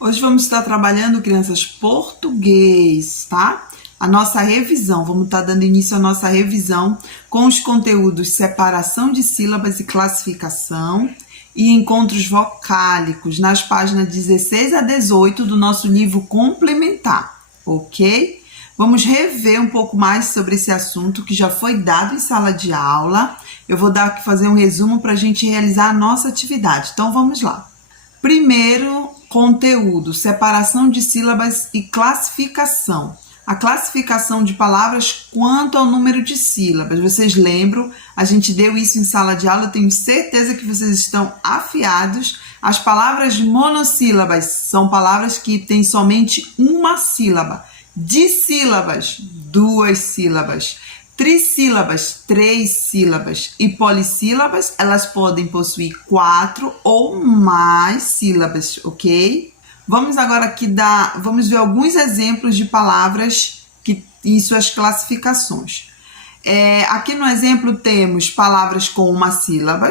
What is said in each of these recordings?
Hoje vamos estar trabalhando, crianças, português, tá? A nossa revisão, vamos estar dando início à nossa revisão com os conteúdos separação de sílabas e classificação e encontros vocálicos nas páginas 16 a 18 do nosso livro complementar, ok? Vamos rever um pouco mais sobre esse assunto que já foi dado em sala de aula. Eu vou fazer um resumo para a gente realizar a nossa atividade. Então, vamos lá. Primeiro conteúdo, separação de sílabas e classificação. A classificação de palavras quanto ao número de sílabas. Vocês lembram? A gente deu isso em sala de aula, eu tenho certeza que vocês estão afiados. As palavras monossílabas são palavras que têm somente uma sílaba. Dissílabas, 2 sílabas. Trissílabas, 3 sílabas. E polissílabas, elas podem possuir 4 ou mais sílabas, ok? Vamos agora aqui vamos ver alguns exemplos de palavras em suas classificações. Aqui no exemplo temos palavras com uma sílaba,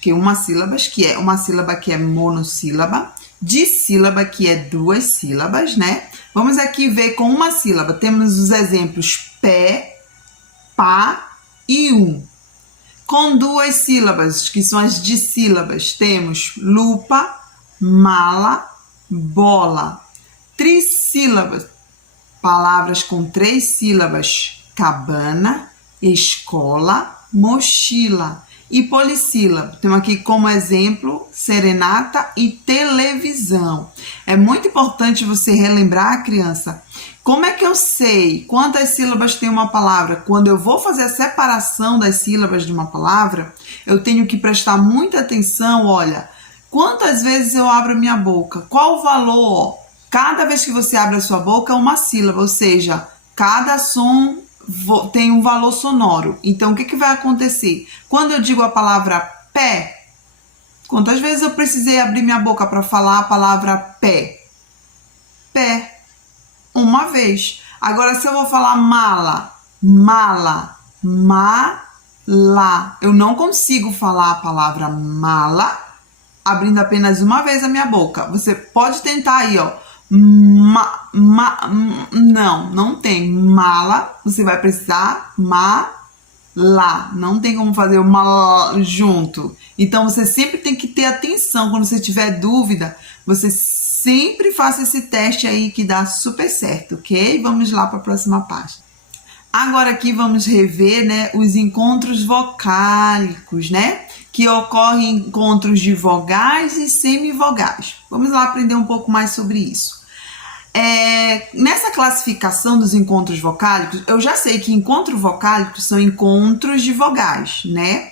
que é uma sílaba que é monossílaba, dissílaba, que é 2 sílabas, né? Vamos aqui ver com uma sílaba. Temos os exemplos pé, pá e Com 2 sílabas, que são as dissílabas, temos lupa, mala, bola. Trissílabas, palavras com 3 sílabas, cabana, escola, mochila. E polissílaba, temos aqui como exemplo serenata e televisão. É muito importante você relembrar, criança, como é que eu sei quantas sílabas tem uma palavra? Quando eu vou fazer a separação das sílabas de uma palavra, eu tenho que prestar muita atenção, olha, quantas vezes eu abro a minha boca? Qual o valor? Cada vez que você abre a sua boca é uma sílaba, ou seja, cada som tem um valor sonoro. Então, o que vai acontecer? Quando eu digo a palavra pé, quantas vezes eu precisei abrir minha boca para falar a palavra pé? Pé. Uma vez. Agora, se eu vou falar mala, mala, mala, eu não consigo falar a palavra mala abrindo apenas uma vez a minha boca. Você pode tentar aí, ó. Não tem. Mala, você vai precisar mala. Não tem como fazer o mal junto. Então, você sempre tem que ter atenção. Quando você tiver dúvida, você sempre faça esse teste aí que dá super certo, ok? Vamos lá para a próxima página. Agora aqui vamos rever, né, os encontros vocálicos, né? Que ocorrem encontros de vogais e semivogais. Vamos lá aprender um pouco mais sobre isso. Nessa classificação dos encontros vocálicos, eu já sei que encontros vocálicos são encontros de vogais, né?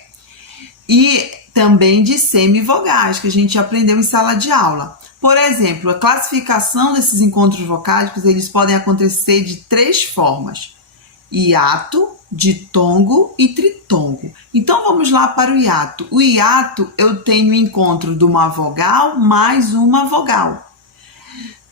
E também de semivogais, que a gente aprendeu em sala de aula. Por exemplo, a classificação desses encontros vocálicos, eles podem acontecer de 3 formas. Hiato, ditongo e tritongo. Então, vamos lá para o hiato. O hiato, eu tenho o encontro de uma vogal mais uma vogal,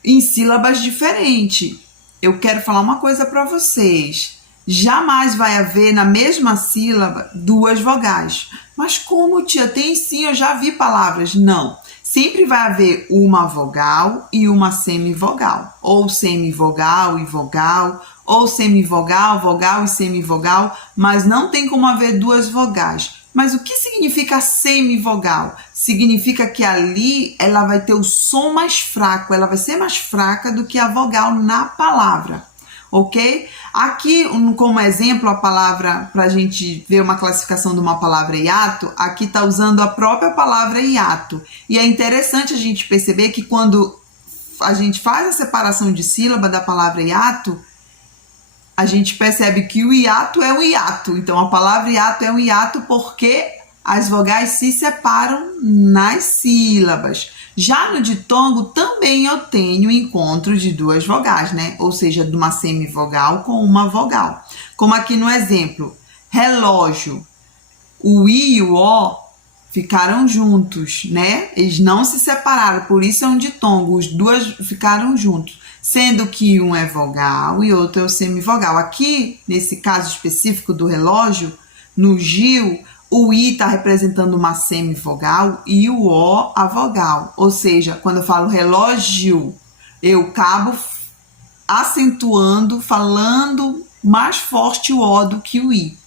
em sílabas diferentes. Eu quero falar uma coisa para vocês. Jamais vai haver na mesma sílaba 2 vogais. Mas como, tia? Tem sim, eu já vi palavras. Não. Sempre vai haver uma vogal e uma semivogal. Ou semivogal e vogal, ou semivogal, vogal e semivogal, mas não tem como haver 2 vogais. Mas o que significa semivogal? Significa que ali ela vai ter o som mais fraco, ela vai ser mais fraca do que a vogal na palavra, ok? Aqui, como exemplo, a palavra, para a gente ver uma classificação de uma palavra hiato, aqui está usando a própria palavra hiato. E é interessante a gente perceber que quando a gente faz a separação de sílaba da palavra hiato, a gente percebe que o hiato é o hiato. Então, a palavra hiato é um hiato porque as vogais se separam nas sílabas. Já no ditongo, também eu tenho encontros de 2 vogais, né? Ou seja, de uma semivogal com uma vogal. Como aqui no exemplo, relógio. O I e o O ficaram juntos, né? Eles não se separaram, por isso é um ditongo. Os 2 ficaram juntos. sendo que um é vogal e outro é o semivogal. Aqui, nesse caso específico do relógio, no Gil, o I está representando uma semivogal e o O a vogal. Ou seja, quando eu falo relógio, eu acabo acentuando, falando mais forte o O do que o I.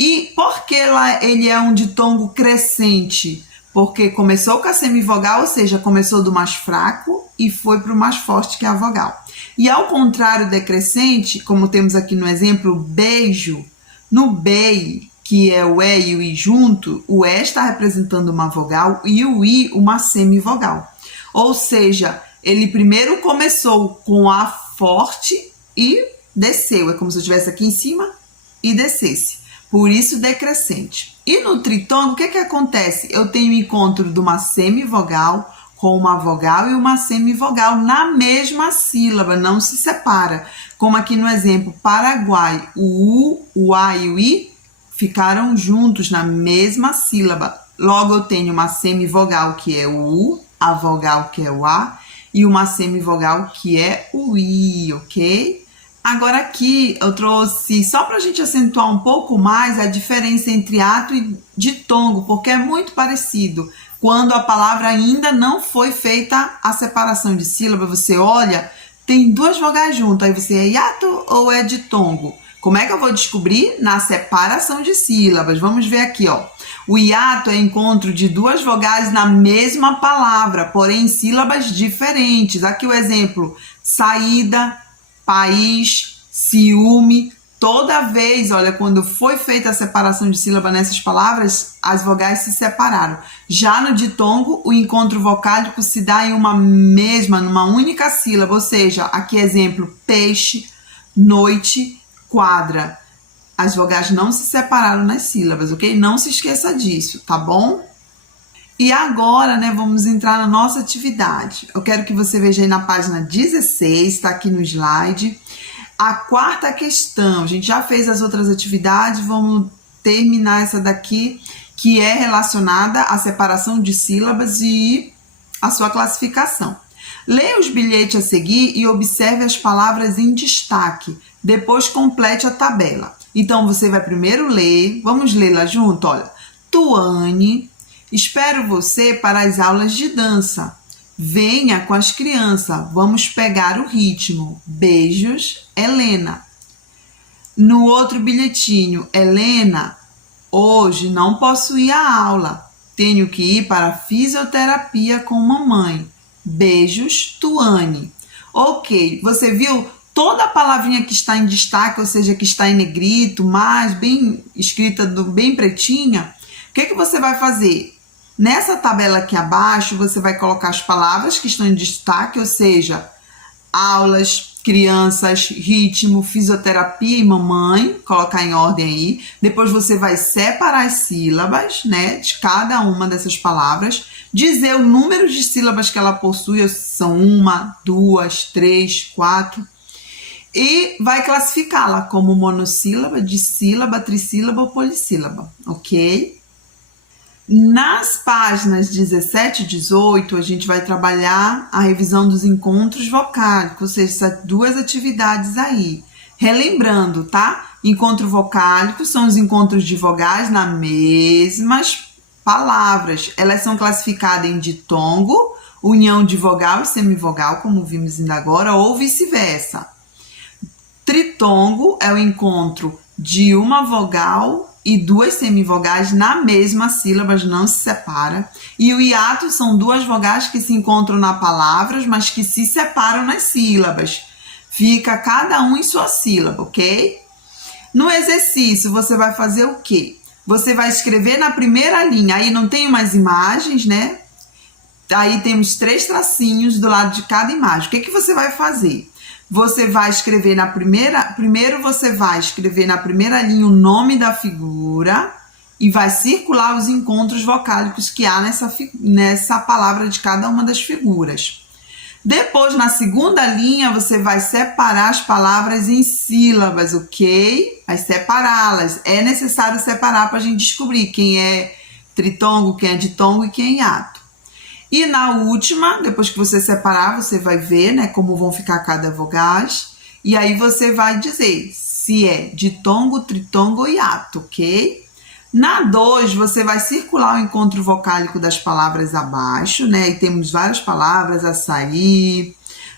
E por que lá ele é um ditongo crescente? Porque começou com a semivogal, ou seja, começou do mais fraco e foi para o mais forte, que é a vogal. E ao contrário, decrescente, como temos aqui no exemplo, beijo, no BEI, que é o E e o I junto, o E está representando uma vogal e o I uma semivogal. Ou seja, ele primeiro começou com a forte e desceu. É como se eu estivesse aqui em cima e descesse. Por isso, decrescente. E no tritongo, o que acontece? Eu tenho o encontro de uma semivogal com uma vogal e uma semivogal na mesma sílaba, não se separa. Como aqui no exemplo, Paraguai, o U, o A e o I ficaram juntos na mesma sílaba. Logo, eu tenho uma semivogal, que é o U, a vogal, que é o A, e uma semivogal, que é o I, ok? Agora aqui eu trouxe, só para a gente acentuar um pouco mais, a diferença entre ato e ditongo, porque é muito parecido. Quando a palavra ainda não foi feita a separação de sílaba, você olha, tem duas vogais juntas, aí você é hiato ou é ditongo? Como é que eu vou descobrir? Na separação de sílabas. Vamos ver aqui, ó. O hiato é encontro de duas vogais na mesma palavra, porém em sílabas diferentes. Aqui o exemplo, saída, país, ciúme. Toda vez, olha, quando foi feita a separação de sílaba nessas palavras, as vogais se separaram. Já no ditongo, o encontro vocálico se dá em numa única sílaba, ou seja, aqui exemplo, peixe, noite, quadra. As vogais não se separaram nas sílabas, ok? Não se esqueça disso, tá bom? E agora, né, vamos entrar na nossa atividade. Eu quero que você veja aí na página 16, está aqui no slide. A quarta questão, a gente já fez as outras atividades, vamos terminar essa daqui, que é relacionada à separação de sílabas e a sua classificação. Leia os bilhetes a seguir e observe as palavras em destaque. Depois complete a tabela. Então, você vai primeiro ler, vamos lê-la junto, olha. Tuane, espero você para as aulas de dança. Venha com as crianças, vamos pegar o ritmo. Beijos, Helena. No outro bilhetinho, Helena, hoje não posso ir à aula. Tenho que ir para a fisioterapia com mamãe. Beijos, Tuane. Ok, você viu toda a palavrinha que está em destaque, ou seja, que está em negrito, mais bem escrita, bem pretinha. O que você vai fazer? Nessa tabela aqui abaixo, você vai colocar as palavras que estão em destaque, ou seja, aulas, crianças, ritmo, fisioterapia e mamãe, colocar em ordem aí. Depois você vai separar as sílabas, né, de cada uma dessas palavras, dizer o número de sílabas que ela possui, são 1, 2, 3, 4, e vai classificá-la como monossílaba, dissílaba, trissílaba ou polissílaba, ok? Nas páginas 17 e 18, a gente vai trabalhar a revisão dos encontros vocálicos, ou seja, essas duas atividades aí. Relembrando, tá? Encontro vocálico são os encontros de vogais nas mesmas palavras. Elas são classificadas em ditongo, união de vogal e semivogal, como vimos ainda agora, ou vice-versa. Tritongo é o encontro de uma vogal e duas semivogais na mesma sílaba, não se separa. E o hiato são duas vogais que se encontram na palavra, mas que se separam nas sílabas. Fica cada um em sua sílaba, ok? No exercício, você vai fazer o quê? Você vai escrever na primeira linha. Aí não tem mais imagens, né? Aí temos 3 tracinhos do lado de cada imagem. O que você vai fazer? Você vai escrever primeiro você vai escrever na primeira linha o nome da figura e vai circular os encontros vocálicos que há nessa palavra de cada uma das figuras. Depois, na segunda linha, você vai separar as palavras em sílabas, ok? Vai separá-las. É necessário separar para a gente descobrir quem é tritongo, quem é ditongo e quem é hiato. E na última, depois que você separar, você vai ver, né, como vão ficar cada vogais. E aí você vai dizer se é ditongo, tritongo ou hiato, ok? Na 2, você vai circular o encontro vocálico das palavras abaixo, né? E temos várias palavras, açaí,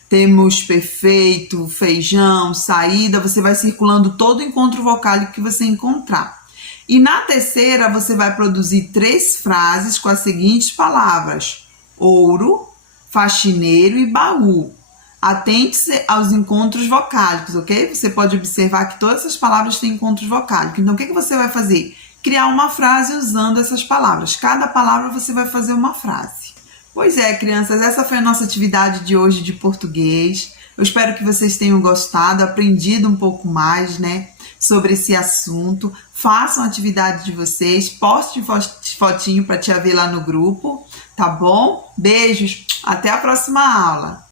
temos perfeito, feijão, saída. Você vai circulando todo o encontro vocálico que você encontrar. E na terceira, você vai produzir 3 frases com as seguintes palavras: ouro, faxineiro e baú. Atente-se aos encontros vocálicos, ok? Você pode observar que todas essas palavras têm encontros vocálicos. Então, o que você vai fazer? Criar uma frase usando essas palavras. Cada palavra você vai fazer uma frase. Pois é, crianças, essa foi a nossa atividade de hoje de português. Eu espero que vocês tenham gostado, aprendido um pouco mais, né, sobre esse assunto. Façam a atividade de vocês, postem fotinho para tia ver lá no grupo, tá bom? Beijos, até a próxima aula.